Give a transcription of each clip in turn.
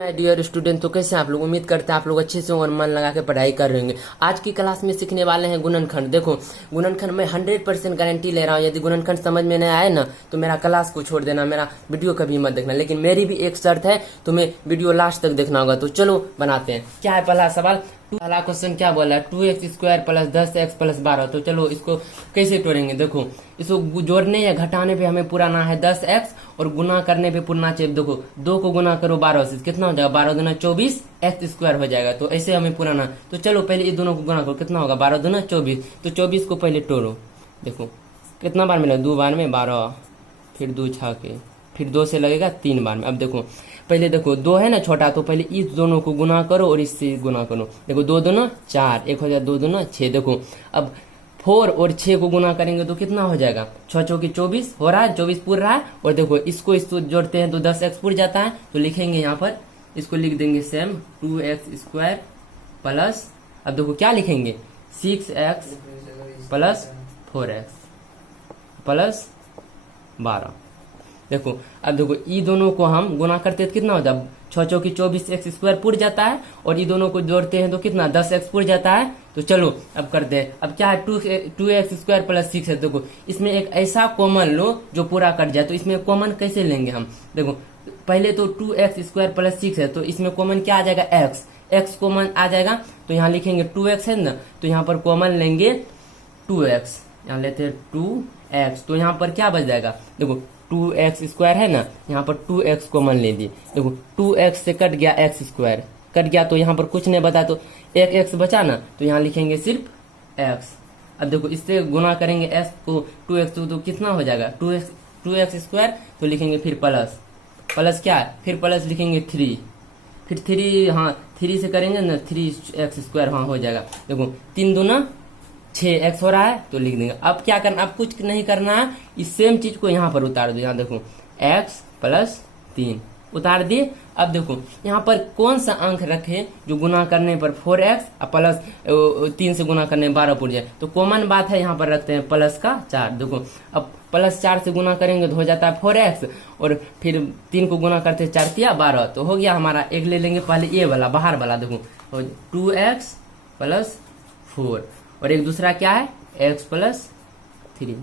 Dear student, तो कैसे आप लोग? उम्मीद करते हैं आप लोग अच्छे से और मन लगा के पढ़ाई कर रहे होंगे। आज की क्लास में सीखने वाले हैं गुणनखंड। देखो, गुणनखंड में 100% गारंटी ले रहा हूँ। यदि गुणनखंड समझ में नहीं आए ना तो मेरा क्लास को छोड़ देना, मेरा वीडियो कभी मत देखना। लेकिन मेरी भी एक शर्त है, तुम्हें वीडियो लास्ट तक देखना होगा। तो चलो बनाते हैं। क्या है पहला सवाल? पहला क्वेश्चन क्या बोला है? 2x² plus 10x plus 12। तो चलो इसको कैसे तोड़ेंगे। देखो, इसको जोड़ने या घटाने पे हमें पुराना है 10x और गुना करने पे पुरना चाहिए। देखो, 2 को गुना करो 12 से, कितना हो जाएगा? 12 दूना 24 x² हो जाएगा। तो ऐसे हमें पुराना। तो चलो पहले ये दोनों को गुना करो, कितना होगा? 12 दूना 24। तो 24 को पहले तोड़ो। देखो कितना बार मिला? 2 बार में 12, फिर 2 छके, फिर 2 से लगेगा 3 बार में। अब देखो पहले, देखो 2 है ना छोटा, तो पहले इस दोनों को गुना करो और इससे गुना करो। देखो 2 दूना 4, 1 हो जाएगा 2 दूना 6। देखो अब 4 और 6 को गुना करेंगे तो कितना हो जाएगा? 6 चौकी 24 हो रहा है, 24 पूर रहा है। और देखो इसको जोड़ते हैं तो 10x पूर जाता है। तो लिखेंगे यहाँ पर, इसको लिख देंगे सेम 2x² प्लस, अब देखो क्या लिखेंगे? 6x plus 4x plus 12। देखो अब देखो ई दोनों को हम गुना करते हैं तो कितना हो जाए? 6 चौकी 24x² पुर जाता है। और ई दोनों को जोड़ते हैं तो कितना? 10x पुर जाता है। तो चलो अब करते हैं। अब क्या है? 2x² प्लस 6 है। देखो इसमें एक ऐसा कॉमन लो जो पूरा कट जाए। तो इसमें कॉमन कैसे लेंगे हम? देखो पहले तो 2x² प्लस 6 है, तो इसमें कॉमन क्या आ जाएगा? x कॉमन आ जाएगा। तो यहाँ लिखेंगे 2x है ना, तो यहाँ पर कॉमन लेंगे 2x। यहाँ लेते हैं 2x, तो यहाँ पर क्या बच जाएगा? देखो 2x² है ना, यहाँ पर 2x कॉमन ले लिए। देखो 2x से कट गया x², कट गया तो यहाँ पर कुछ नहीं बता, तो एक x बचा ना, तो यहाँ लिखेंगे सिर्फ x। अब देखो इससे गुना करेंगे x को 2x, तो कितना हो जाएगा? 2x²। तो लिखेंगे फिर प्लस, प्लस क्या है? फिर प्लस लिखेंगे 3, फिर 3, हाँ 3 से करेंगे ना 3x², हाँ हो जाएगा। देखो 3 दूना 6x हो रहा है, तो लिख देंगे। अब क्या करना? अब कुछ नहीं करना है, इस सेम चीज को यहाँ पर उतार दो। यहाँ देखो x प्लस 3 उतार दिए। अब देखो यहाँ पर कौन सा अंक रखे जो गुना करने पर 4x प्लस 3 से गुना करने 12 पुर जाए। तो कॉमन बात है, यहाँ पर रखते हैं प्लस का 4। देखो अब प्लस 4 से गुना करेंगे तो हो जाता है 4x, और फिर 3 को गुना करते 4 तिया 12, तो हो गया हमारा। एक ले लेंगे पहले ये वाला, बाहर वाला। देखो 2x प्लस 4, और एक दूसरा क्या है? x plus 3।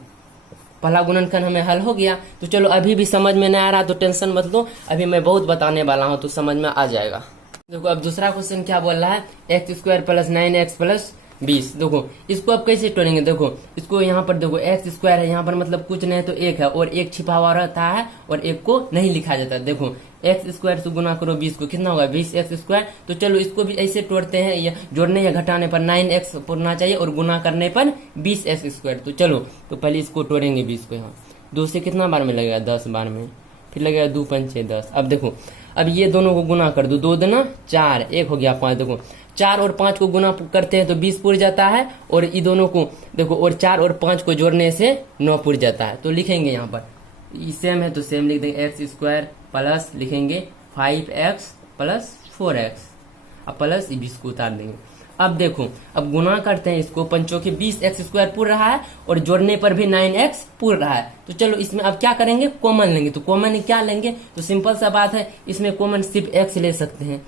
पहला गुणनखंड हमें हल हो गया। तो चलो अभी भी समझ में नहीं आ रहा तो टेंशन मत लो, अभी मैं बहुत बताने वाला हूँ तो समझ में आ जाएगा। देखो अब दूसरा क्वेश्चन क्या बोल रहा है? x² plus 9x plus 20। देखो इसको अब कैसे तोड़ेंगे? देखो इसको यहाँ पर देखो x² है, यहाँ पर मतलब कुछ नहीं तो 1 है, और 1 छिपा हुआ रहता है और 1 को नहीं लिखा जाता। देखो x² से गुना करो 20 को, कितना होगा? 20x²। तो चलो इसको भी ऐसे तोड़ते हैं, या जोड़ने या घटाने पर 9x पुरना चाहिए और गुना करने पर 20x²। तो चलो तो पहले इसको तोड़ेंगे 20 को। यहाँ 2 से कितना बार में लगेगा? 10 बार में, फिर लगेगा 2 5 6 10। अब देखो अब ये दोनों को गुना कर दो, 2 दूना 4, 1 हो गया 5। देखो 4 और 5 को गुना करते हैं तो 20 पुर जाता है, और ये दोनों को देखो, और 4 और 5 को जोड़ने से 9 पुर जाता है। तो लिखेंगे यहाँ पर सेम है तो सेम लिख देंगे, x² प्लस लिखेंगे 5x प्लस 4x, अब प्लस 20 को उतार देंगे। अब देखो अब गुना करते हैं इसको, 5 चौके 20x² पुर रहा है और जोड़ने पर भी 9x पुर रहा है। तो चलो इसमें अब क्या करेंगे? कॉमन लेंगे। तो कॉमन क्या लेंगे? तो सिंपल सा बात है, इसमें कॉमन सिर्फ x ले सकते हैं,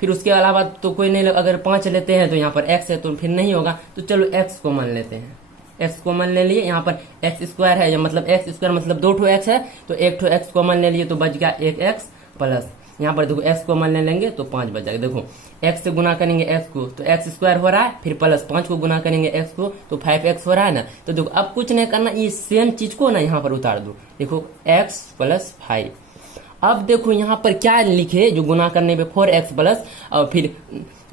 फिर उसके अलावा तो कोई नहीं। अगर 5 लेते हैं तो यहाँ पर x है तो फिर नहीं होगा। तो चलो x कॉमन लेते हैं, x कॉमन ले लिए। यहाँ पर x² है, या मतलब x² मतलब 2 ठो x है, तो 1 ठो x कॉमन ले लिए तो बच गया 1x प्लस। यहाँ पर देखो x कॉमन ले लेंगे तो 5 बच जाएगा। देखो x से गुना करेंगे x को तो x² हो रहा है, फिर प्लस 5 को गुना करेंगे x को तो 5x हो रहा है ना। तो देखो अब कुछ नहीं करना, ये सेम चीज को ना यहाँ पर उतार दो। देखो x प्लस 5। अब देखो यहाँ पर क्या लिखे? जो गुना करने पे 4x प्लस, और फिर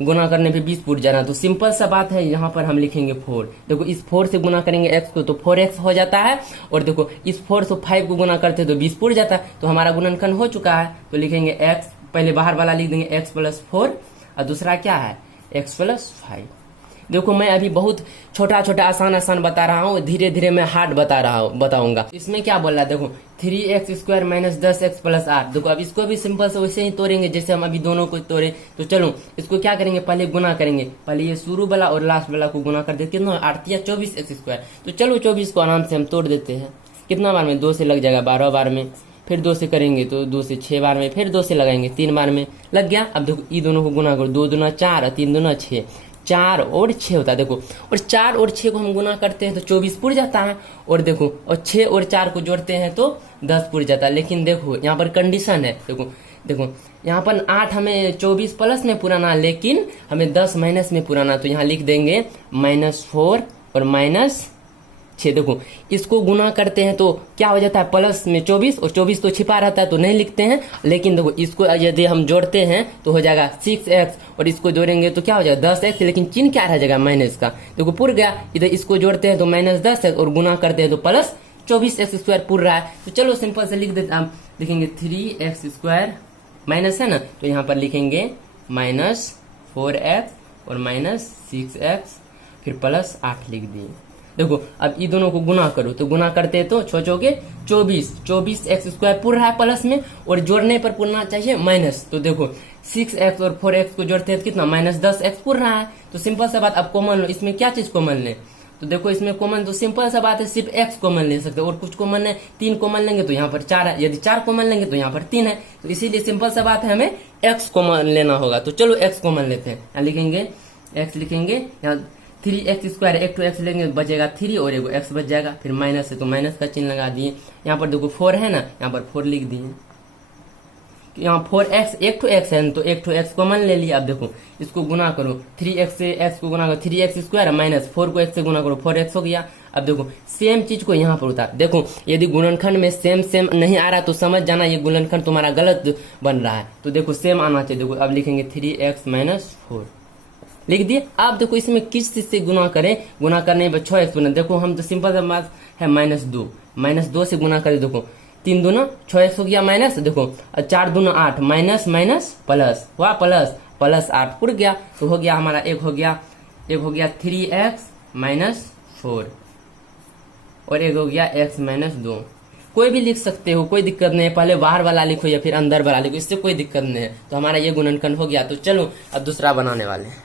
गुना करने पे 20 पुर जाना। तो सिंपल सा बात है, यहाँ पर हम लिखेंगे 4। देखो इस 4 से गुना करेंगे x को तो 4x हो जाता है, और देखो इस 4 से 5 को गुना करते तो 20 पुर जाता है। तो हमारा गुणनखंड हो चुका है। तो लिखेंगे x, पहले बाहर वाला लिख देंगे x प्लस 4, और दूसरा क्या है? x plus 5। देखो मैं अभी बहुत छोटा छोटा आसान आसान बता रहा हूँ, धीरे धीरे मैं हार्ड बताऊंगा। इसमें क्या बोल रहा है? देखो 3x² माइनस 10x प्लस 8। देखो अब इसको भी सिंपल से वैसे ही तोड़ेंगे जैसे हम अभी दोनों को तोड़े। तो चलो इसको क्या करेंगे? पहले गुना करेंगे, पहले ये शुरू वाला और लास्ट वाला को गुना कर देते। कितना? 8 या 24x²। तो चलो 24 को आराम से हम तोड़ देते हैं। कितना बार में? 2 से लग जाएगा 12 बार में, फिर 2 से करेंगे तो 2 से 6 बार में, फिर 2 से लगाएंगे 3 बार में, लग गया। अब देखो ये दोनों को गुना करो, 2 दूना 4 और 3 दूना 6, 4 और 6 होता है। देखो और 4 और 6 को हम गुना करते हैं तो 24 पुर जाता है, और देखो और 6 और 4 को जोड़ते हैं तो 10 पुर जाता है। लेकिन देखो यहाँ पर कंडीशन है, देखो यहाँ पर 8 हमें 24 प्लस में पुराना, लेकिन हमें 10 माइनस में पुराना, तो यहाँ लिख देंगे -4 और -6। देखो इसको गुना करते हैं तो क्या हो जाता है, प्लस में 24, और 24 तो छिपा रहता है तो नहीं लिखते हैं। लेकिन देखो इसको यदि हम जोड़ते हैं तो हो जाएगा 6x, और इसको जोड़ेंगे तो क्या हो जाएगा 10x, लेकिन चिन्ह क्या रह जाएगा माइनस का। देखो पुर गया, इधर इसको जोड़ते हैं तो -10x, और गुना करते हैं तो प्लस 24x² पुर रहा है। तो चलो सिंपल से लिख देते, आप लिखेंगे 3x² माइनस है ना, तो यहाँ पर लिखेंगे -4x और -6x, फिर +8 लिख दिए। देखो अब ये दोनों को गुना करो, तो गुना करते तो छोचोगे 24x² पुर रहा है प्लस में, और जोड़ने पर पुरना चाहिए माइनस। तो देखो 6x और 4x को जोड़ते हैं तो कितना, -10x पुर रहा है। तो सिंपल सा बात, अब कॉमन लो, इसमें क्या चीज कॉमन ले, तो देखो इसमें कॉमन तो सिंपल सा बात है, सिर्फ x कॉमन ले सकते हो, और कुछ कॉमन है, 3 कॉमन लेंगे तो यहाँ पर 4 है, यदि 4 कॉमन लेंगे तो यहाँ पर 3 है। तो इसीलिए सिंपल सा बात है, हमें x कॉमन लेना होगा। तो चलो x कॉमन लेते हैं, यहाँ लिखेंगे x, लिखेंगे यहाँ 3x², एक तो x लेंगे बचेगा 3 और एक x बच जाएगा, फिर माइनस है तो माइनस का चिन्ह लगा दिए। यहाँ पर देखो 4 है ना, यहाँ पर 4 लिख दिए। यहाँ 4x, एक तो x है तो एक तो x कॉमन ले लिया। अब देखो इसको गुना करो, 3x से x को गुना करो 3x² माइनस 4 को x से गुना करो 4x हो गया। अब देखो सेम चीज को यहाँ पर उतार, देखो यदि गुणनखंड में सेम नहीं आ रहा तो समझ जाना ये गुणनखंड तुम्हारा गलत बन रहा है। तो देखो सेम आना चाहिए। देखो अब लिखेंगे 3x - 4 लिख दिए। अब देखो इसमें किस चीज से गुना करें, गुना करने में 6x बना। देखो हम तो सिंपल सा बात है, -2 से गुना करें, देखो 3 दूना 6x हो गया माइनस, देखो 4 दूना 8, माइनस माइनस प्लस हुआ, प्लस 8 पुर गया। तो हो गया हमारा एक हो गया 3x - 4 और एक हो गया x - 2। कोई भी लिख सकते हो, कोई दिक्कत नहीं है, पहले बाहर वाला लिखो या फिर अंदर वाला लिखो, इससे कोई दिक्कत नहीं है। तो हमारा ये गुणनखंड हो गया। तो चलो अब दूसरा बनाने वाले हैं।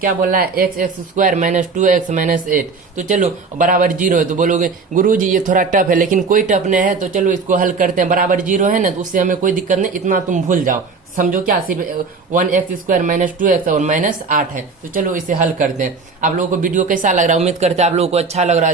क्या बोल रहा है, x² - 2x - 8। तो चलो बराबर 0 है, तो बोलोगे गुरुजी ये थोड़ा टफ है, लेकिन कोई टफ नहीं है। तो चलो इसको हल करते हैं। बराबर 0 है ना, तो उससे हमें कोई दिक्कत नहीं, इतना तुम भूल जाओ, समझो क्या, सिर्फ 1x² - 2x और -8 है। तो चलो इसे हल करते हैं। आप लोगों को वीडियो कैसा लग रहा है, उम्मीद करते हैं आप लोगों को अच्छा लग रहा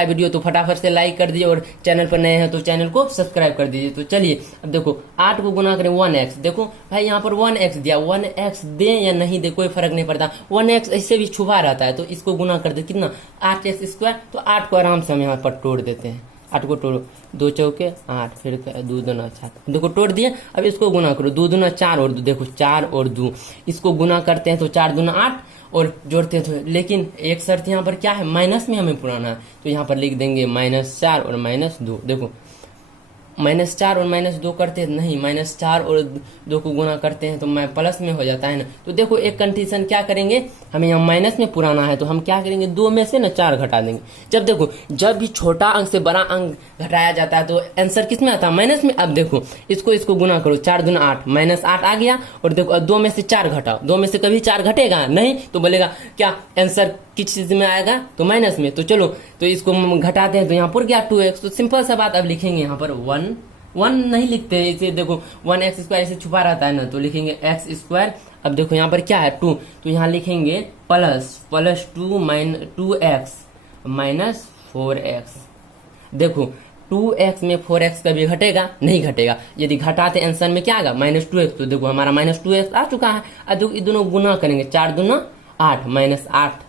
है वीडियो, तो फटाफट से लाइक कर दीजिए, और चैनल पर नए हैं तो चैनल को सब्सक्राइब कर दीजिए। तो चलिए अब देखो 8 को गुना करें 1x, देखो भाई यहाँ पर 1x दिया, 1x दे या नहीं दे कोई फर्क नहीं पड़ता, 1x ऐसे भी छुपा रहता है। तो इसको गुना कर दे कितना, 8x²। तो 8 को आराम से हम यहाँ पर तोड़ देते हैं, 8 को तोड़ो, 2 चौके 8, फिर 2 दूना 7, देखो तोड़ दिए। अब इसको गुना करो, 2 दूना 4 और 2, देखो 4 और 2, इसको गुना करते हैं तो 4 दूना 8 और जोड़ते हैं तो, लेकिन एक शर्त यहाँ पर क्या है, माइनस में हमें पुराना है। तो यहाँ पर लिख देंगे -4 और -2। देखो -4 और -2 करते हैं, नहीं -4 और 2 को गुना करते हैं तो प्लस में हो जाता है ना। तो देखो एक कंडीशन क्या करेंगे, हमें यहाँ माइनस में पुराना है तो हम क्या करेंगे, 2 में से ना 4 घटा देंगे। जब भी छोटा अंक से बड़ा अंक घटाया जाता है तो आंसर किस में आता है, माइनस में। अब देखो इसको गुना करो, 4 दूना 8, -8 आ गया, और देखो 2 में से 4 घटाओ, 2 में से कभी 4 घटेगा नहीं, तो बोलेगा क्या आंसर किस चीज में आएगा, तो माइनस में। तो चलो तो इसको घटाते हैं तो यहाँ पर गया 2x। तो सिंपल सा बात, अब लिखेंगे यहाँ पर 1 नहीं लिखते इसे, देखो 1x² ऐसे छुपा रहता है ना, तो लिखेंगे x²। अब देखो यहाँ पर क्या है 2, तो यहाँ लिखेंगे +2x - 4x। देखो 2x में 4x कभी घटेगा नहीं घटेगा, यदि घटाते आंसर में क्या आएगा, -2x। तो देखो हमारा -2x आ चुका है। अब देखो ये दोनों गुना करेंगे, 4 दूना 8, -8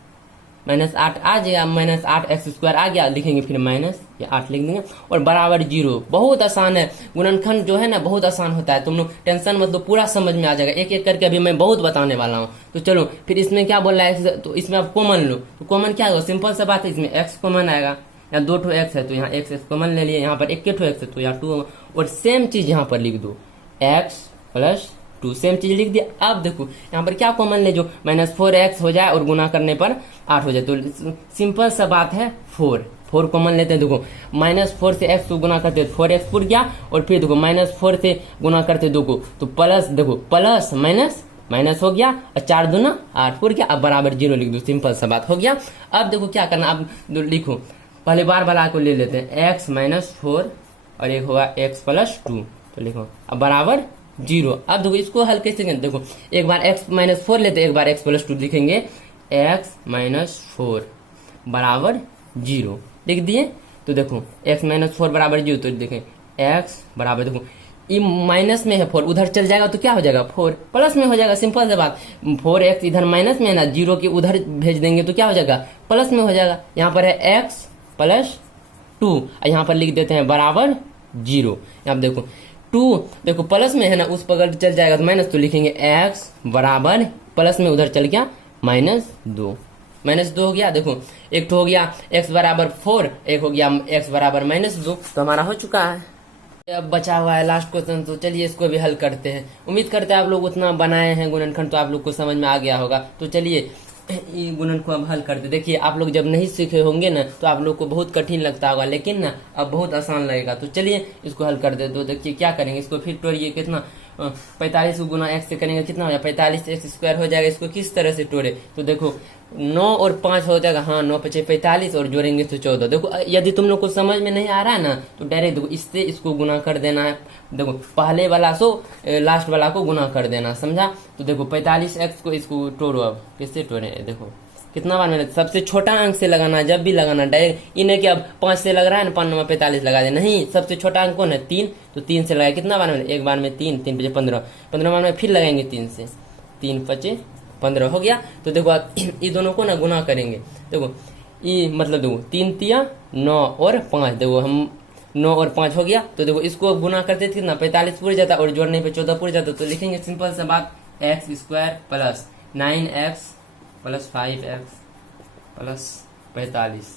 आ जाएगा, -8x² आ गया, लिखेंगे फिर -8 लिख देंगे, और बराबर 0। बहुत आसान है गुणनखंड जो है ना, बहुत आसान होता है, तुम लोग टेंशन मत लो, पूरा समझ में आ जाएगा। एक एक करके अभी मैं बहुत बताने वाला हूँ। तो चलो फिर इसमें क्या बोल रहा है, तो इसमें आप कॉमन लो, तो कॉमन क्या होगा, सिंपल सा बात है, इसमें x कॉमन आएगा, यहाँ 2 x है तो यहाँ x कॉमन ले लिए, यहाँ पर 1 x है तो यहाँ 2, और सेम चीज यहाँ पर लिख दो, x + 2 सेम चीज लिख दिया। अब देखो यहाँ पर क्या कॉमन ले, जो -4x हो जाए और गुना करने पर 8 हो जाए। तो सिंपल सा बात है, 4 कॉमन लेते हैं। देखो -4 से x को गुना करते हैं 4x पुर गया, और फिर देखो -4 से गुना करते 2 को, तो प्लस, देखो प्लस माइनस हो गया, और 4 दूना 8 पुर गया। अब बराबर 0 लिख दो, सिंपल सा बात हो गया। अब देखो क्या करना, अब लिखो, पहले बार वाला को ले लेते हैं, x - 4 और एक होगा x प्लस 2। तो लिखो अब बराबर 0। अब देखो इसको हल कैसे करें, देखो एक बार x माइनस 4 लेते, एक बार x प्लस 2 लिखेंगे, x माइनस 4 बराबर 0 लिख दिए। तो देखो x माइनस 4 बराबर 0, तो देखें x बराबर, देखो ये माइनस में है 4, उधर चल जाएगा तो क्या हो जाएगा 4 प्लस में हो जाएगा, सिंपल सी बात। 4x इधर माइनस में है ना, 0 के उधर भेज देंगे तो क्या हो जाएगा प्लस में हो जाएगा। यहाँ पर है x प्लस 2, यहाँ पर लिख देते हैं बराबर 0। यहाँ देखो 2 देखो प्लस में है ना, उस पर चल जाएगा तो माइनस, तो लिखेंगे x बराबर प्लस में उधर चल गया -2, -2 हो गया। देखो एक तो हो गया x बराबर 4, एक हो गया x बराबर -2, तो हमारा हो चुका है। अब बचा हुआ है लास्ट क्वेश्चन, तो चलिए इसको भी हल करते हैं। उम्मीद करते हैं आप लोग उतना बनाए हैं गुणनखंड तो आप लोग को समझ में आ गया होगा। तो चलिए ये गुणन को अब हल करते। देखिए आप लोग जब नहीं सीखे होंगे ना तो आप लोग को बहुत कठिन लगता होगा, लेकिन ना अब बहुत आसान लगेगा। तो चलिए इसको हल कर दे। तो देखिए क्या करेंगे, इसको फिर तोड़िए, कितना 45 को गुना x से करेंगे कितना हो जाएगा 45x² हो जाएगा। इसको किस तरह से तोड़े, तो देखो 9 और 5 हो जाएगा, हाँ 9 5 45 और जोड़ेंगे तो 14। देखो यदि तुम लोग को समझ में नहीं आ रहा है ना तो डायरेक्ट देखो इससे इसको गुना कर देना है। देखो पहले वाला सो लास्ट वाला को गुना कर देना, समझा। तो देखो 45x को इसको तोड़ो, अब किससे तोड़े, देखो कितना बार मैंने सबसे छोटा अंक से लगाना, जब भी लगाना डायरेक्ट इन्हें कि अब 5 से लग रहा है ना 5 9 45 लगा दे, नहीं सबसे छोटा अंक कौन है 3, तो 3 से लगाए। कितना बार में, एक बार में 3 3 5 15 15 बार में फिर लगाएंगे 3 से, 3 5 15 हो गया। तो देखो ये दोनों को ना गुना करेंगे, देखो ये मतलब देखो 3 तिया 9 और 5, देखो हम 9 और 5 हो गया। तो देखो इसको गुना करते थे कितना 45 पूरे जाता और जोड़ने पे 14 पूरे जाता। तो लिखेंगे सिंपल सा बात x² plus 9x plus 5x plus 45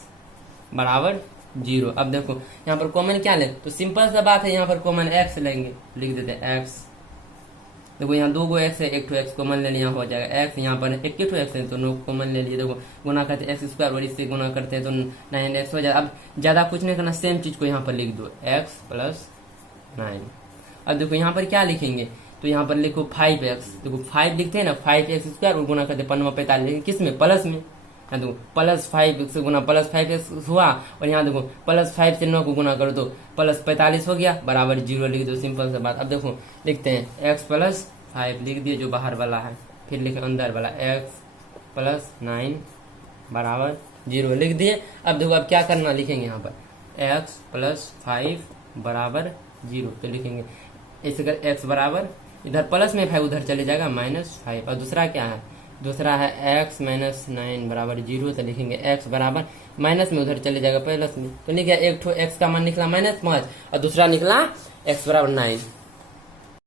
बराबर 0। अब देखो यहाँ पर कॉमन क्या ले, तो सिंपल सा बात है, यहाँ पर कॉमन x लेंगे, लिख देते हैं x। देखो यहाँ 2 x है, 1 x कॉमन ले लिया हो जाएगा x, यहाँ पर 1 x है तो 9 कॉमन ले लिए। देखो गुना करते हैं x² और इससे गुना करते हैं तो 9x हो जाएगा। अब ज्यादा कुछ नहीं करना, सेम चीज को यहाँ पर लिख दो x प्लस 9। अब देखो यहाँ पर क्या लिखेंगे, तो यहाँ पर लिखो 5x, देखो 5 लिखते हैं ना 5x² और गुना करते 5 45, किस में प्लस में। यहाँ देखो प्लस 5 से गुना प्लस 5x हुआ, और यहाँ देखो प्लस 5 से 9 को गुना करो तो प्लस 45 हो गया बराबर 0 लिख दो, सिंपल सा बात। अब देखो लिखते हैं x प्लस 5 लिख दिए जो बाहर वाला है, फिर लिखे अंदर वाला x प्लस 9 बराबर 0 लिख दिए। अब देखो अब क्या करना, लिखेंगे यहाँ पर x प्लस 5 बराबर 0, तो लिखेंगे ऐसे कर x बराबर इधर प्लस में 5 उधर चले जाएगा -5, और दूसरा क्या है, दूसरा है x माइनस 9 बराबर 0, तो लिखेंगे x बराबर माइनस में उधर चले जाएगा प्लस में। तो लिखा एक ठो x का मान निकला -5 और दूसरा निकला x बराबर 9।